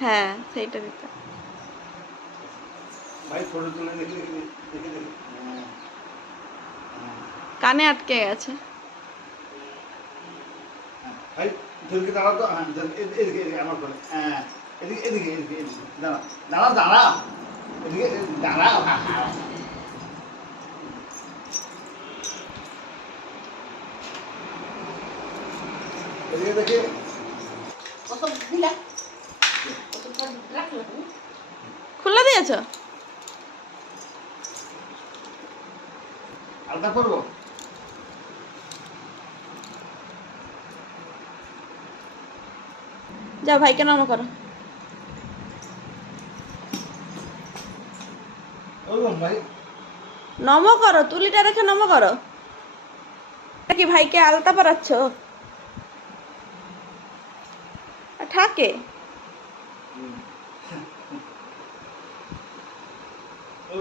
হ্যাঁ সেইটা দিতে। কানে আটকে গেছে। ভাই ঝুলকে দাঁড়াও তো, হ্যাঁ এদিকে এদিকে আমার করে, হ্যাঁ এদিকে এদিকে এদিকে এদিকে দাঁড়াও দাঁড়াও দাঁড়াও, এদিকে দাঁড়াও, এদিকে দেখে খুলে দিয়েছ? আলতা করবো। যাও ভাইকে নম করো। ভাই নম করো, তুলিটা রেখে নম করো। কি ভাইকে আলতা পরাচ্ছ? থাকে ও